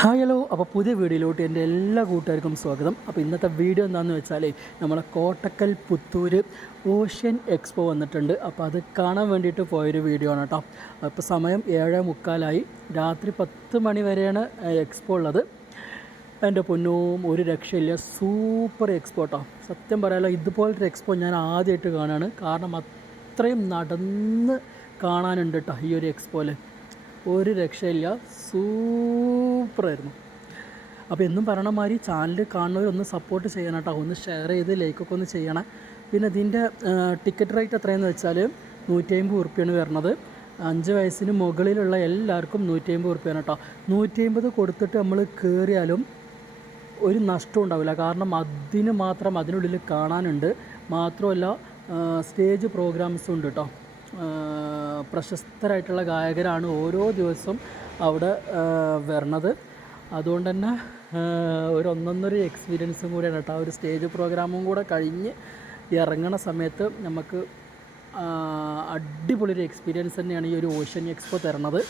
Hi hello. അപ്പോൾ പുതിയ വീഡിയോയിലോട്ട് എൻ്റെ എല്ലാ കൂട്ടുകാർക്കും സ്വാഗതം. അപ്പോൾ ഇന്നത്തെ വീഡിയോ എന്താണെന്ന് വെച്ചാൽ നമ്മളെ കോട്ടക്കൽ പുത്തൂർ ഓഷ്യൻ എക്സ്പോ വന്നിട്ടുണ്ട്. അപ്പോൾ അത് കാണാൻ വേണ്ടിയിട്ട് പോയൊരു വീഡിയോ ആണ് കേട്ടോ. അപ്പോൾ സമയം 7:45 രാത്രി 10 മണി വരെയാണ് എക്സ്പോ ഉള്ളത്. എൻ്റെ പൊന്നും ഒരു രക്ഷയില്ല, സൂപ്പർ എക്സ്പോ കേട്ടോ. സത്യം പറയാലോ, ഇതുപോലത്തെ എക്സ്പോ ഞാൻ ആദ്യമായിട്ട് കാണുകയാണ്. കാരണം അത്രയും നടന്ന് കാണാനുണ്ട് കേട്ടോ ഈ ഒരു എക്സ്പോയിൽ. ഒരു രക്ഷയില്ല, സൂപ്പറായിരുന്നു. അപ്പോൾ എന്നും പറയണ മാതിരി ചാനൽ കാണുന്നവരൊന്ന് സപ്പോർട്ട് ചെയ്യണം കേട്ടോ. ഒന്ന് ഷെയർ ചെയ്ത് ലൈക്കൊക്കെ ഒന്ന് ചെയ്യണം. പിന്നെ ഇതിൻ്റെ ടിക്കറ്റ് റേറ്റ് എത്രയെന്ന് വെച്ചാൽ 150 ഉറുപ്പ്യാണ് വരുന്നത്. 5 വയസ്സിന് മുകളിലുള്ള എല്ലാവർക്കും 150 ഉറുപ്പ്യാണ് കേട്ടോ. 150 കൊടുത്തിട്ട് നമ്മൾ കയറിയാലും ഒരു നഷ്ടം ഉണ്ടാവില്ല. കാരണം അതിന് മാത്രം അതിനുള്ളിൽ കാണാനുണ്ട്. മാത്രമല്ല സ്റ്റേജ് പ്രോഗ്രാംസും ഉണ്ട് കേട്ടോ. പ്രശസ്തരായിട്ടുള്ള ഗായകരാണ് ഓരോ ദിവസവും അവിടെ വരണത്. അതുകൊണ്ട് തന്നെ ഒരു ഒന്നൊന്നൊരു എക്സ്പീരിയൻസും കൂടിയാണ് കേട്ടോ. ഒരു സ്റ്റേജ് പ്രോഗ്രാമും കൂടെ കഴിഞ്ഞ് ഇറങ്ങണ സമയത്ത് നമുക്ക് അടിപൊളി ഒരു എക്സ്പീരിയൻസ് തന്നെയാണ് ഈ ഒരു ഓഷ്യൻ എക്സ്പോ തരണത്.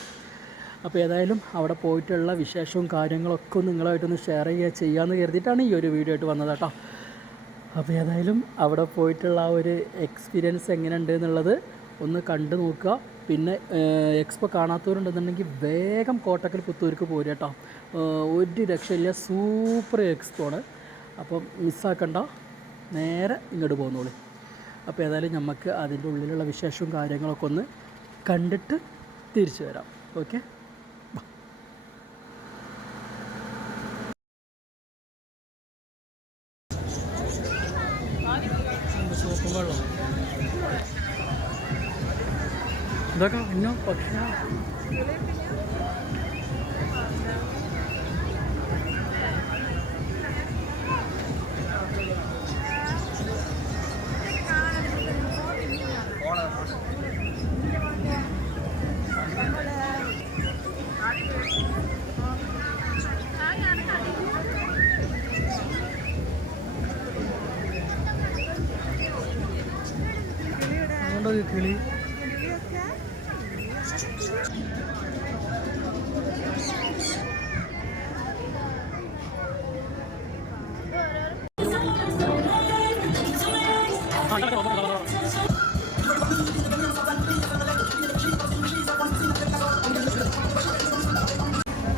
അപ്പോൾ ഏതായാലും അവിടെ പോയിട്ടുള്ള വിശേഷവും കാര്യങ്ങളൊക്കെ നിങ്ങളുമായിട്ടൊന്ന് ഷെയർ ചെയ്യാമെന്ന് കരുതിയിട്ടാണ് ഈ ഒരു വീഡിയോ ആയിട്ട് വന്നത് കേട്ടോ. അപ്പോൾ ഏതായാലും അവിടെ പോയിട്ടുള്ള ആ ഒരു എക്സ്പീരിയൻസ് എങ്ങനെയുണ്ട് എന്നുള്ളത് ഒന്ന് കണ്ടു നോക്കുക. പിന്നെ എക്സ്പോ കാണാത്തവരുണ്ടെന്നുണ്ടെങ്കിൽ വേഗം കോട്ടക്കൽ പുത്തൂർക്ക് പോരുക കേട്ടോ. ഒരു രക്ഷയില്ല, സൂപ്പർ എക്സ്പോ ആണ്. അപ്പം മിസ്സാക്കണ്ട, നേരെ ഇങ്ങോട്ട് പോകുന്നോളൂ. അപ്പോൾ ഏതായാലും നമുക്ക് അതിൻ്റെ ഉള്ളിലുള്ള വിശേഷവും കാര്യങ്ങളൊക്കെ ഒന്ന് കണ്ടിട്ട് തിരിച്ചു വരാം. ഓക്കെ. സോപ്പും വെള്ളം ഇതൊക്കെ പിന്നെ പക്ഷേ അതുകൊണ്ടൊരു കിളി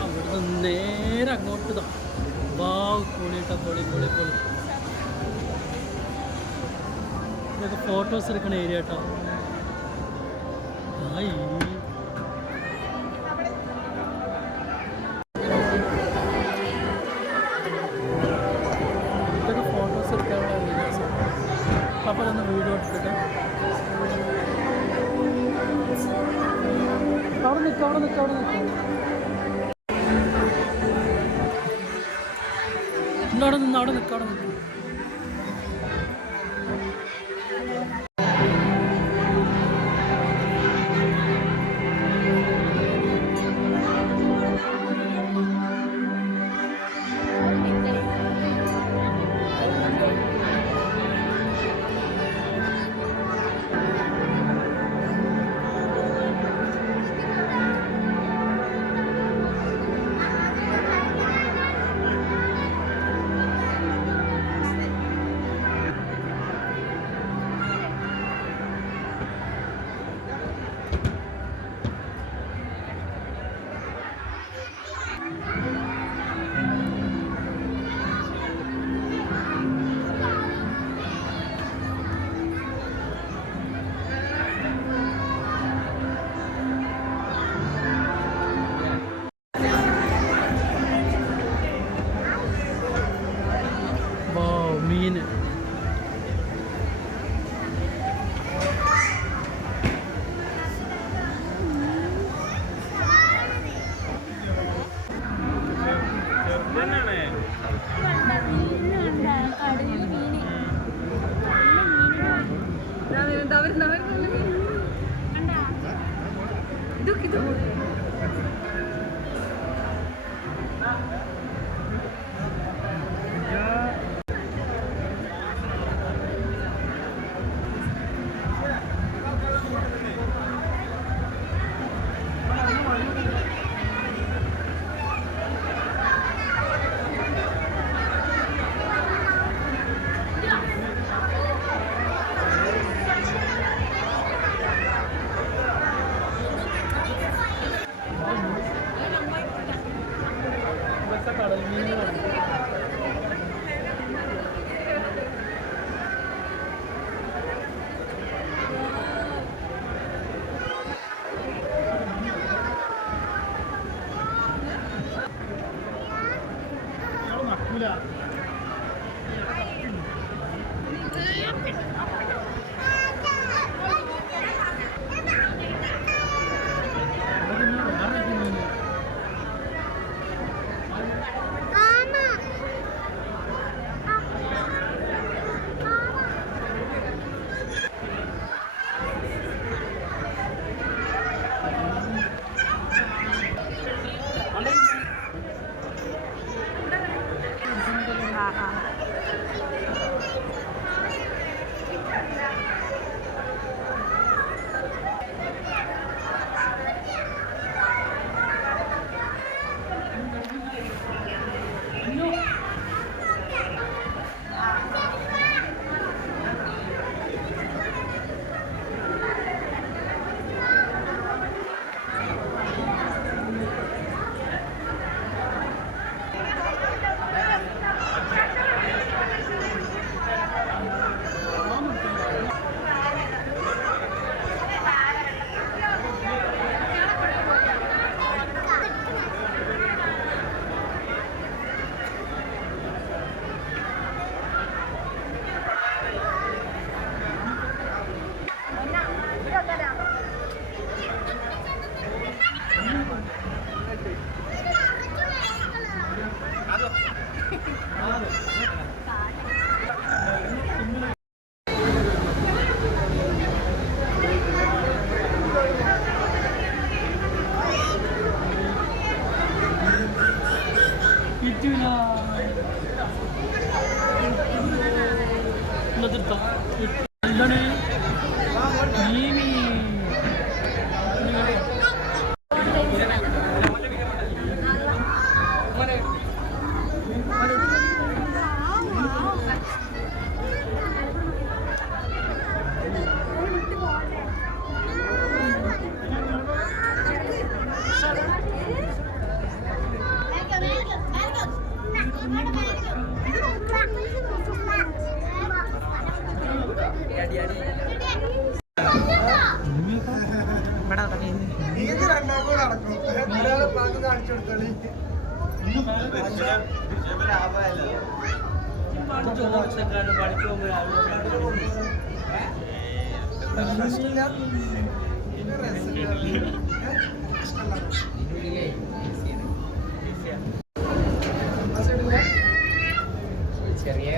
അവിടുന്ന് നേരെ അങ്ങോട്ട് ഇതാ. വാവ്, പൊളിയിട്ട പൊളി പൊളി പൊളി. ഇതൊക്കെ ഫോട്ടോസ് എടുക്കണ ഏരിയ കേട്ടോ. ആയി ഇതൊക്കെ ഫോട്ടോസ് എടുക്കാനുള്ള ഏരിയാസ്. അപ്പോൾ അതൊന്ന് വീഡിയോ എടുത്തിട്ട് അവിടെ നിൽക്കാം അവിടെ നിൽക്കാം അവിടെ നിൽക്കാം അവിടെ നിന്ന് അവിടെ നിൽക്കാം അവിടെ നിൽക്കാം. കടൽ മീനുകളാണ്. എന്താണ് മീമി ചെറിയ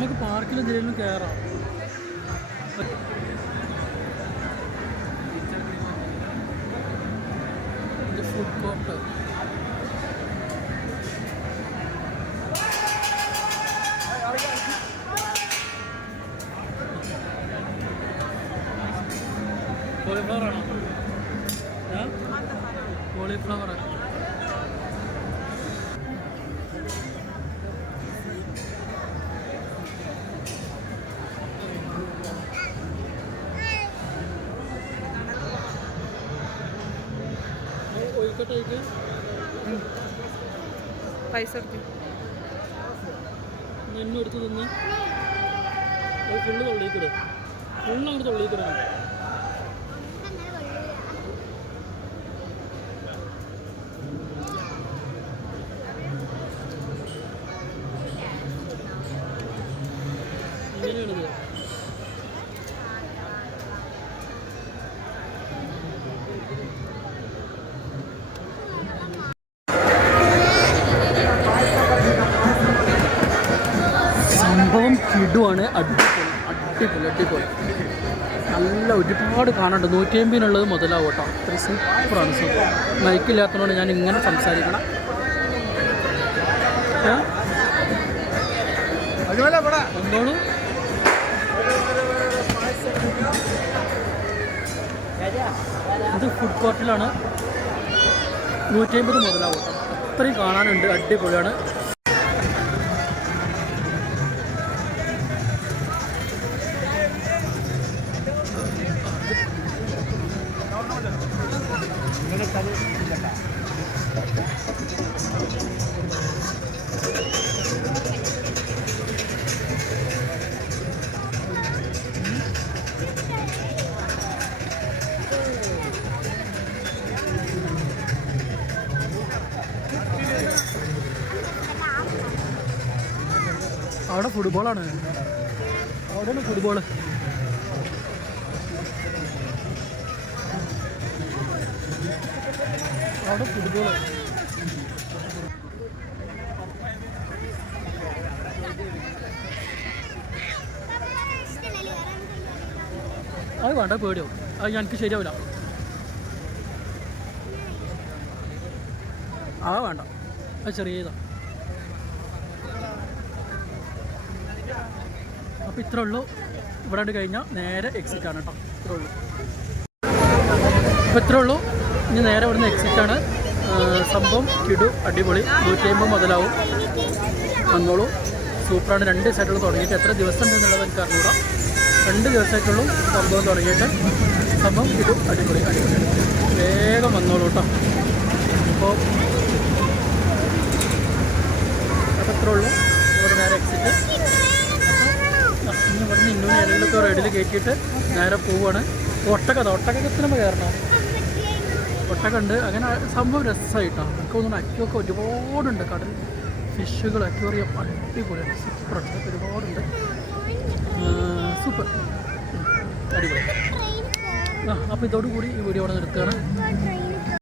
നമുക്ക് പാർക്കിലും എന്തെങ്കിലും കയറാം. ഇത് ഫുഡ് കോർട്ട്. കോളിഫ്ലവർ ആണോ? കോളിഫ്ലവർ. പൈസ എടുക്കും. എന്നും എടുത്ത് തന്നെ അത് ഫുള്ള് തൊള്ളിക്കൂടെ, ഫുള്ളങ്ങോട്ട് തൊള്ളിക്കൂടെ. ഇങ്ങനെയാണിത്. സംഭവം കിടുവാണ്. അടിപൊളി. നല്ല ഒരുപാട് കാണാനുണ്ട്. 150 മുതലാവും കേട്ടോ. അത്ര സൂപ്പറാണ്. മൈക്കില്ലാത്തതുകൊണ്ട് ഞാൻ ഇങ്ങനെ സംസാരിക്കണം. എന്തോണ് ഇത് ഫുഡ് കോർട്ടിലാണ്. 150 മുതലാവും കേട്ടോ. അത്രയും കാണാനുണ്ട്. അടിപൊളിയാണ്. അവിടെ ഫുട്ബോളാണ്. അവിടെയാണ് ഫുട്ബോള്. അവിടെ ഫുട്ബോള്. അത് വേണ്ട, പേടിയാവും. അത് എനിക്ക് ശരിയാവില്ല. ആ വേണ്ട, അത് ചെറിയതാണ്. അപ്പോൾ ഇത്രേ ഉള്ളൂ. ഇവിടെ ഉണ്ട് കഴിഞ്ഞാൽ നേരെ എക്സിറ്റാണ് കേട്ടോ. ഇത്രേ ഉള്ളൂ. അപ്പോൾ ഇത്രേ ഉള്ളൂ. ഇനി നേരെ ഇവിടുന്ന് എക്സിറ്റാണ്. സംഭവം കിടു, അടിപൊളി. 150 മുതലാവും. വന്നോളൂ. സൂപ്പറാണ്. 2 ദിവസമായിട്ടുള്ള തുടങ്ങിയിട്ട്. എത്ര ദിവസം ഉണ്ടെന്നുള്ളത് എനിക്ക് അറിഞ്ഞൂടാ. 2 ദിവസമായിട്ടുള്ളൂ സംഭവം തുടങ്ങിയിട്ട്. സംഭവം കിടു, അടിപൊളി. വേഗം വന്നോളൂ കേട്ടോ. അപ്പോൾ അത്രേ ഉള്ളൂ. ഇവിടെ നേരെ എക്സിറ്റ്. ഇനി ഇവിടുന്ന് ഇന്നും ഏതെങ്കിലുമൊക്കെ റെഡിൽ കയറ്റിയിട്ട് നേരെ പോവുകയാണ്. ഒട്ടകത്തിന് കയറണം. ഒട്ടകമുണ്ട്. അങ്ങനെ സംഭവം രസമായിട്ടാണ്. എനിക്ക് തോന്നുന്നു അക്വൊക്കെ ഒരുപാടുണ്ട്. കടൽ ഫിഷുകൾ, അക്വേറിയം അടിപൊളിയാണ്. സൂപ്പറാണ്. ഒരുപാടുണ്ട്. സൂപ്പർ, അടിപൊളി. അപ്പോൾ ഇതോടുകൂടി ഈ വീഡിയോ അവിടെ നിർത്തുകയാണ്.